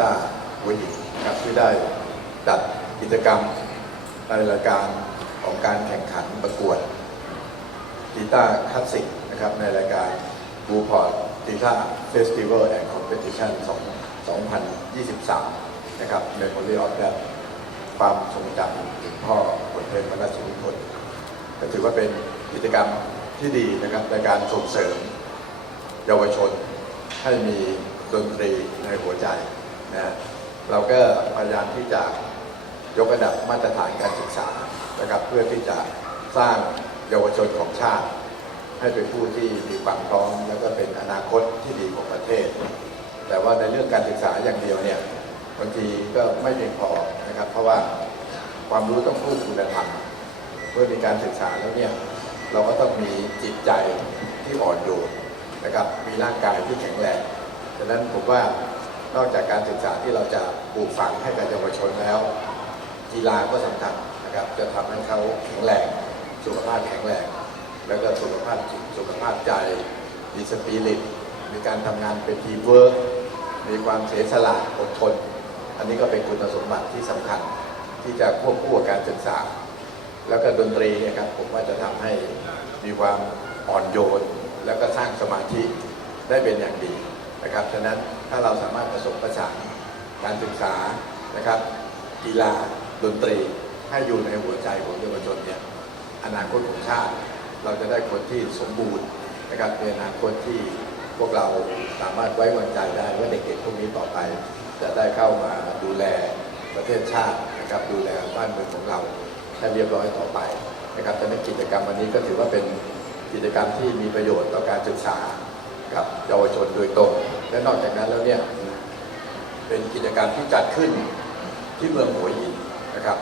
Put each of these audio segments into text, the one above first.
ตาหัวหินครับที่ได้จัดกิจกรรมในรายการของการแข่งขันประกวดกีตาร์คลาสสิกนะครับในรายการบูพอร์ตกีตาร์เฟสติวัลแอนด์คอมเพติชัน2023 นะครับ Memory of that ความทรงจำถึงพ่อบทเพลงพระราชนิพนธ์ก็ถือว่าเป็นกิจกรรมที่ดีนะครับในการส่งเสริมเยาวชนให้มีดนตรีในหัวใจ นะเราก็พยายามที่จะยกระดับมาตรฐานการศึกษานะครับเพื่อที่จะสร้างเยาวชนของชาติ ให้เป็นผู้ที่มีความพร้อมแล้วก็เป็นอนาคตที่ดีของประเทศ แต่ว่าในเรื่องการศึกษาอย่างเดียวเนี่ยบางทีก็ไม่เพียงพอนะครับ เพราะว่าความรู้ต้องคู่คุณธรรมเมื่อมีการศึกษาแล้วเนี่ยเราก็ต้องมีจิตใจที่อ่อนโยนนะครับมีร่างกายที่แข็งแรงฉะนั้นผมว่า นอกจากการศึกษาที่เราจะปลูกฝังให้กับเยาวชนแล้ว กีฬาก็สำคัญนะครับ จะทำให้เขาแข็งแรงสุขภาพแข็งแรง แล้วก็สุขภาพจิตสุขภาพใจมีสปิริตมีการทำงานเป็นทีมเวิร์กมีความเสียสละอดทน อันนี้ก็เป็นคุณสมบัติที่สำคัญที่จะควบคู่กับการศึกษา แล้วก็ดนตรีเนะครับผมว่าจะทำให้มีความอ่อนโยน แล้วก็สร้างสมาธิได้เป็นอย่างดี นะครับฉะนั้นถ้าเราสามารถผสมผสานการศึกษานะครับกีฬาดนตรีให้อยู่ในหัวใจของเยาวชนเนี่ยอนาคตของชาติ เราจะได้คนที่สมบูรณ์นะครับเป็นอนาคตที่พวกเราสามารถไว้วางใจได้ว่าเด็กๆพวกนี้ต่อไป จะได้เข้ามาดูแลประเทศชาตินะครับดูแลบ้านเมืองของเราให้เรียบร้อยต่อไปนะครับฉะนั้นกิจกรรมวันนี้ก็ถือว่าเป็นกิจกรรมที่มีประโยชน์ต่อการศึกษา กับเยาวชนโดยตรง และนอกจากนั้นแล้วเนี่ยเป็นกิจกรรมที่จัดขึ้นที่เมืองหัวหินนะครับ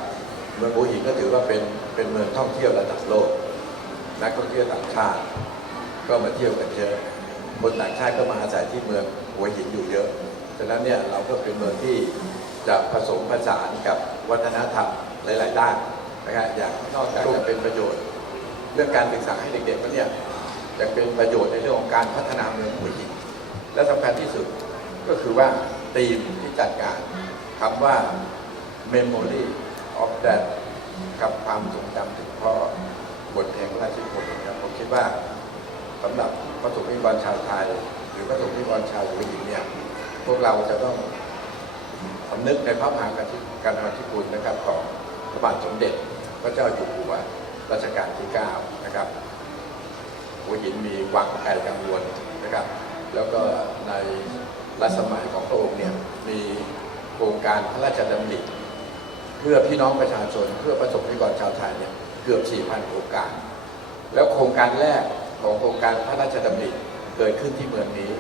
เมืองหัวหินก็ถือว่าเป็นเป็นเมืองท่องเที่ยวระดับโลก นักท่องเที่ยวต่างชาติ ก็มาเที่ยวกันเยอะคนต่างชาติก็มาอาศัยที่เมืองหัวหินอยู่เยอะฉะนั้นเนี่ยเราก็เป็นเมืองที่จะผสมผสานกับวัฒนธรรมหลาย ๆ ด้านนะครับอย่างนอกจากจะเป็นประโยชน์ เรื่องการศึกษาให้เด็ก ๆ แล้วเนี่ย ยังเป็นประโยชน์ในเรื่องของการพัฒนาเมืองหัวหินและสำคัญที่สุดก็คือว่าธีมที่จัดงานคำว่า memory of that กับความทรงจำถึงพ่อบทเพลงพระราชนิพนธ์นะครับผมคิดว่าสำหรับพระสงฆ์นิกรชาวไทย หรือพระสงฆ์นิกรชาวหัวหินเนี่ยพวกเราจะต้องสำนึกในพระมหากรุณาธิคุณนะครับของพระบาทสมเด็จพระเจ้าอยู่หัวรัชกาลที่ 9 นะครับ หัวหินมีวังไกลกังวลนะครับ แล้วก็ในรัชสมัยของพระองค์เนี่ยมีโครงการพระราชดำริเพื่อพี่น้องประชาชนเพื่อประสบนิกรชาวไทยเนี่ยเกือบ 4,000 โครงการ แล้วโครงการแรกของโครงการพระราชดำริเกิดขึ้นที่เมืองนี้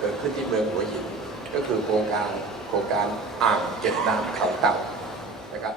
เกิดขึ้นที่เมืองหัวหิน ก็คือโครงการโครงการอ่างเก็บน้ำเขาเต่านะครับ